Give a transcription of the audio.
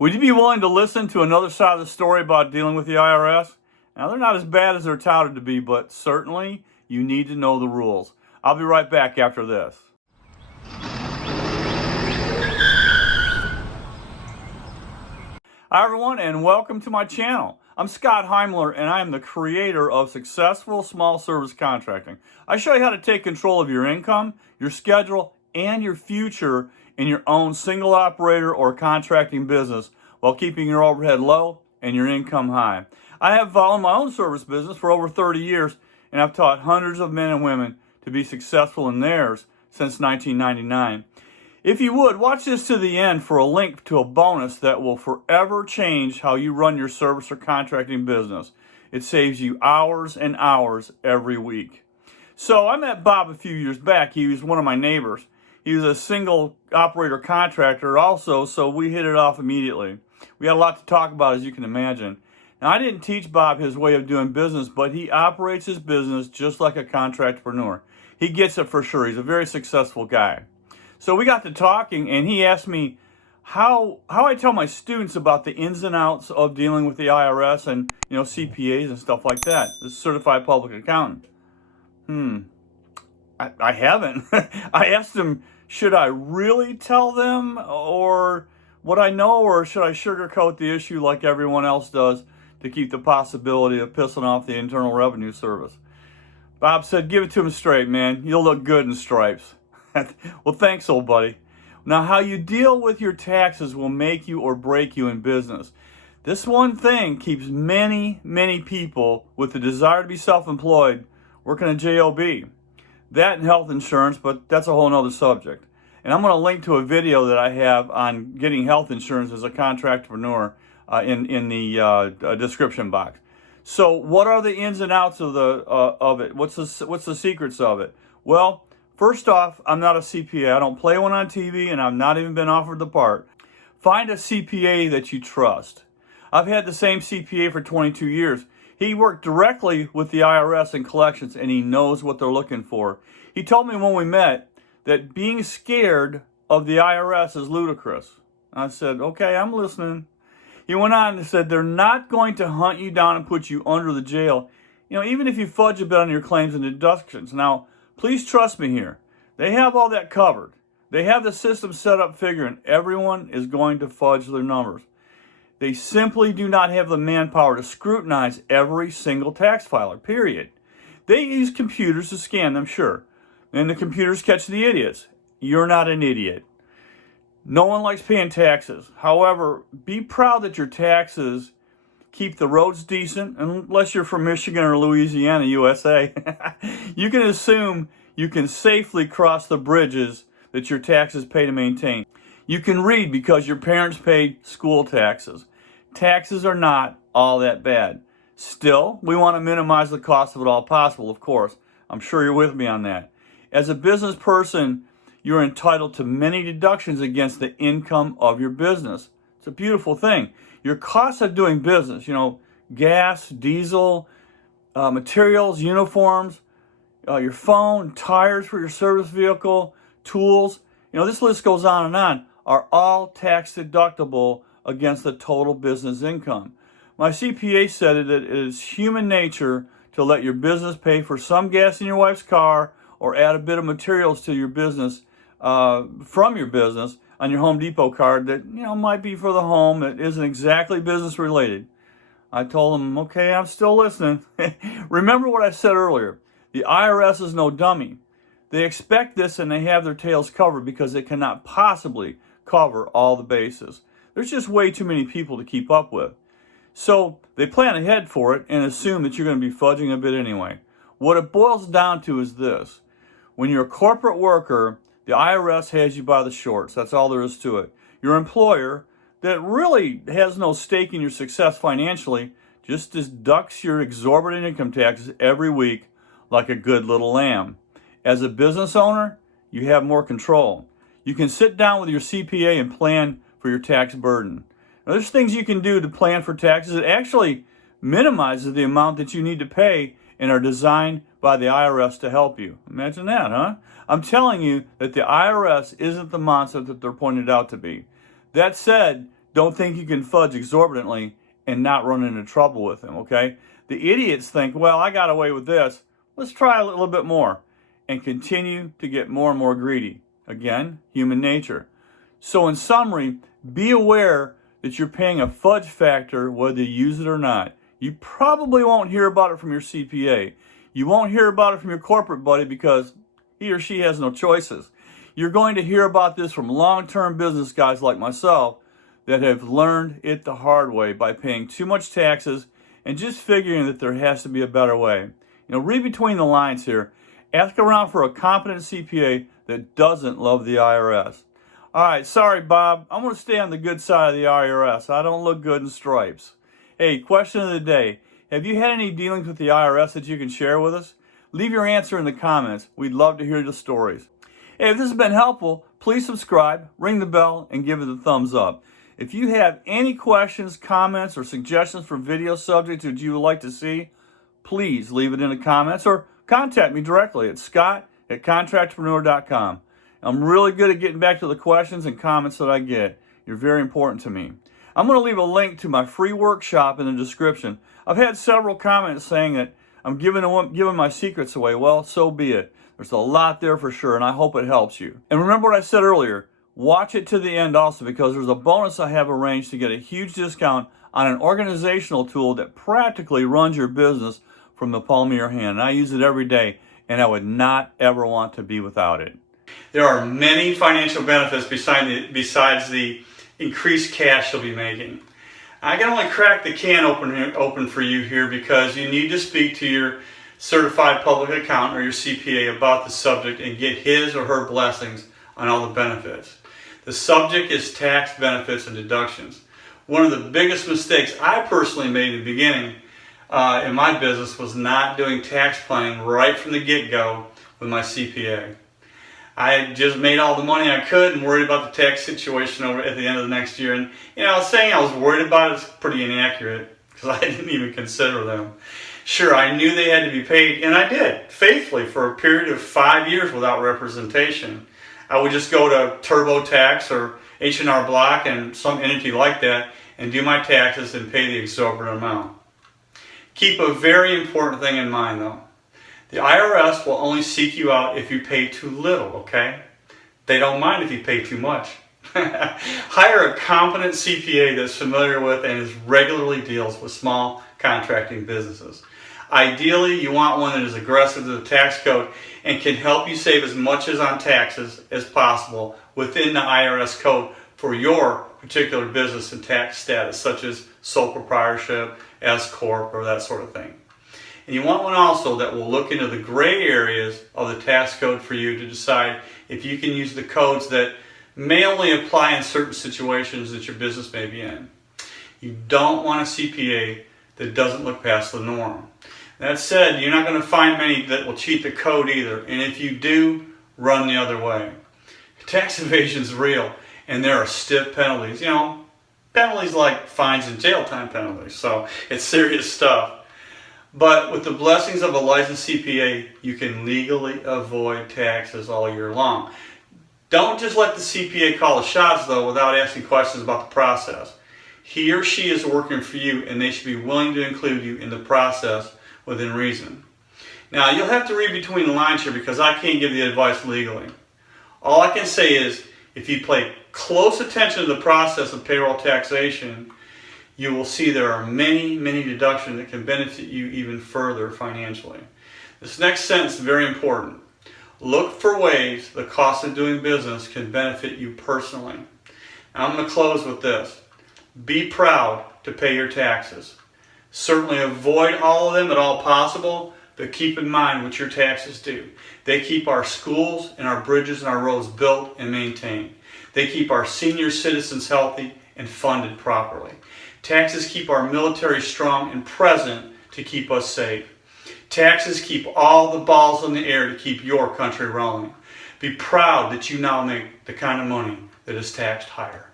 Would you be willing to listen to another side of the story about dealing with the IRS? Now, they're not as bad as they're touted to be, but certainly you need to know the rules. I'll be right back after this. Hi everyone, and welcome to my channel. I'm Scott Heimler, and I am the creator of Successful Small Service Contracting. I show you how to take control of your income, your schedule, and your future in your own single operator or contracting business while keeping your overhead low and your income high. I have owned my own service business for over 30 years, and I've taught hundreds of men and women to be successful in theirs since 1999. If you would, watch this to the end for a link to a bonus that will forever change how you run your service or contracting business. It saves you hours and hours every week. So I met Bob a few years back. He was one of my neighbors. He was a single operator contractor also, so we hit it off immediately. We had a lot to talk about, as you can imagine. Now, I didn't teach Bob his way of doing business, but he operates his business just like a contractpreneur. He gets it for sure. He's a very successful guy. So we got to talking, and he asked me how I tell my students about the ins and outs of dealing with the IRS and, CPAs and stuff like that, the Certified Public Accountant. I haven't. I asked him, should I really tell them, or what I know, or should I sugarcoat the issue like everyone else does to keep the possibility of pissing off the Internal Revenue Service? Bob said, give it to him straight, man. You'll look good in stripes. Well, thanks, old buddy. Now, how you deal with your taxes will make you or break you in business. This one thing keeps many, many people with the desire to be self-employed working a JOB. That and health insurance, but that's a whole nother subject. And I'm going to link to a video that I have on getting health insurance as a contractpreneur in the description box. So, what are the ins and outs of it? What's the secrets of it? Well, first off, I'm not a CPA. I don't play one on TV, and I've not even been offered the part. Find a CPA that you trust. I've had the same CPA for 22 years. He worked directly with the IRS and collections, and he knows what they're looking for. He told me when we met that being scared of the IRS is ludicrous. I said, okay, I'm listening. He went on and said, they're not going to hunt you down and put you under the jail, even if you fudge a bit on your claims and deductions. Now, please trust me here. They have all that covered. They have the system set up figuring everyone is going to fudge their numbers. They simply do not have the manpower to scrutinize every single tax filer, period. They use computers to scan them, sure. And the computers catch the idiots. You're not an idiot. No one likes paying taxes. However, be proud that your taxes keep the roads decent, unless you're from Michigan or Louisiana, USA. You can assume you can safely cross the bridges that your taxes pay to maintain. You can read because your parents paid school taxes. Taxes are not all that bad. Still, we want to minimize the cost of it all possible, of course. I'm sure you're with me on that. As a business person, you're entitled to many deductions against the income of your business. It's a beautiful thing. Your costs of doing business, gas, diesel, materials, uniforms, your phone, tires for your service vehicle, tools, this list goes on, are all tax deductible against the total business income. My CPA said that it is human nature to let your business pay for some gas in your wife's car or add a bit of materials to your business from your business on your Home Depot card that might be for the home that isn't exactly business related. I told him, okay, I'm still listening. Remember what I said earlier. The IRS is no dummy. They expect this and they have their tails covered because they cannot possibly cover all the bases. There's just way too many people to keep up with. So they plan ahead for it and assume that you're going to be fudging a bit anyway. What it boils down to is this. When you're a corporate worker, the IRS has you by the shorts. That's all there is to it. Your employer, that really has no stake in your success financially, just deducts your exorbitant income taxes every week like a good little lamb. As a business owner, you have more control. You can sit down with your CPA and plan for your tax burden. Now, there's things you can do to plan for taxes that actually minimizes the amount that you need to pay and are designed by the IRS to help you. Imagine that, huh? I'm telling you that the IRS isn't the monster that they're pointed out to be. That said, don't think you can fudge exorbitantly and not run into trouble with them, okay? The idiots think, well, I got away with this. Let's try a little bit more and continue to get more and more greedy. Again, human nature. So in summary, be aware that you're paying a fudge factor whether you use it or not. You probably won't hear about it from your CPA. You won't hear about it from your corporate buddy because he or she has no choices. You're going to hear about this from long-term business guys like myself that have learned it the hard way by paying too much taxes and just figuring that there has to be a better way. Read between the lines here. Ask around for a competent CPA that doesn't love the IRS. All right, sorry, Bob. I'm going to stay on the good side of the IRS. I don't look good in stripes. Hey, question of the day. Have you had any dealings with the IRS that you can share with us? Leave your answer in the comments. We'd love to hear the stories. Hey, if this has been helpful, please subscribe, ring the bell, and give it a thumbs up. If you have any questions, comments, or suggestions for video subjects that you would like to see, please leave it in the comments or contact me directly at scott@contractpreneur.com. I'm really good at getting back to the questions and comments that I get. You're very important to me. I'm going to leave a link to my free workshop in the description. I've had several comments saying that I'm giving my secrets away. Well, so be it. There's a lot there for sure, and I hope it helps you. And remember what I said earlier. Watch it to the end also, because there's a bonus I have arranged to get a huge discount on an organizational tool that practically runs your business from the palm of your hand. And I use it every day, and I would not ever want to be without it. There are many financial benefits besides the increased cash you'll be making. I can only crack the can open for you here because you need to speak to your certified public accountant or your CPA about the subject and get his or her blessings on all the benefits. The subject is tax benefits and deductions. One of the biggest mistakes I personally made in the beginning in my business was not doing tax planning right from the get-go with my CPA. I had just made all the money I could and worried about the tax situation over at the end of the next year. And saying I was worried about it is pretty inaccurate because I didn't even consider them. Sure, I knew they had to be paid, and I did, faithfully, for a period of 5 years without representation. I would just go to TurboTax or H&R Block and some entity like that and do my taxes and pay the exorbitant amount. Keep a very important thing in mind, though. The IRS will only seek you out if you pay too little, okay? They don't mind if you pay too much. Hire a competent CPA that's familiar with and regularly deals with small contracting businesses. Ideally, you want one that is aggressive to the tax code and can help you save as much on taxes as possible within the IRS code for your particular business and tax status, such as sole proprietorship, S Corp, or that sort of thing. And you want one also that will look into the gray areas of the tax code for you to decide if you can use the codes that may only apply in certain situations that your business may be in. You don't want a CPA that doesn't look past the norm. That said, you're not going to find many that will cheat the code either. And if you do, run the other way. Tax evasion is real, and there are stiff penalties. Penalties like fines and jail time penalties. So it's serious stuff. But with the blessings of a licensed CPA, you can legally avoid taxes all year long. Don't just let the CPA call the shots, though, without asking questions about the process. He or she is working for you, and they should be willing to include you in the process within reason. Now, you'll have to read between the lines here because I can't give the advice legally. All I can say is, if you pay close attention to the process of payroll taxation, you will see there are many, many deductions that can benefit you even further financially. This next sentence is very important. Look for ways the cost of doing business can benefit you personally. Now, I'm going to close with this. Be proud to pay your taxes. Certainly avoid all of them at all possible, but keep in mind what your taxes do. They keep our schools and our bridges and our roads built and maintained. They keep our senior citizens healthy and funded properly. Taxes keep our military strong and present to keep us safe. Taxes keep all the balls in the air to keep your country rolling. Be proud that you now make the kind of money that is taxed higher.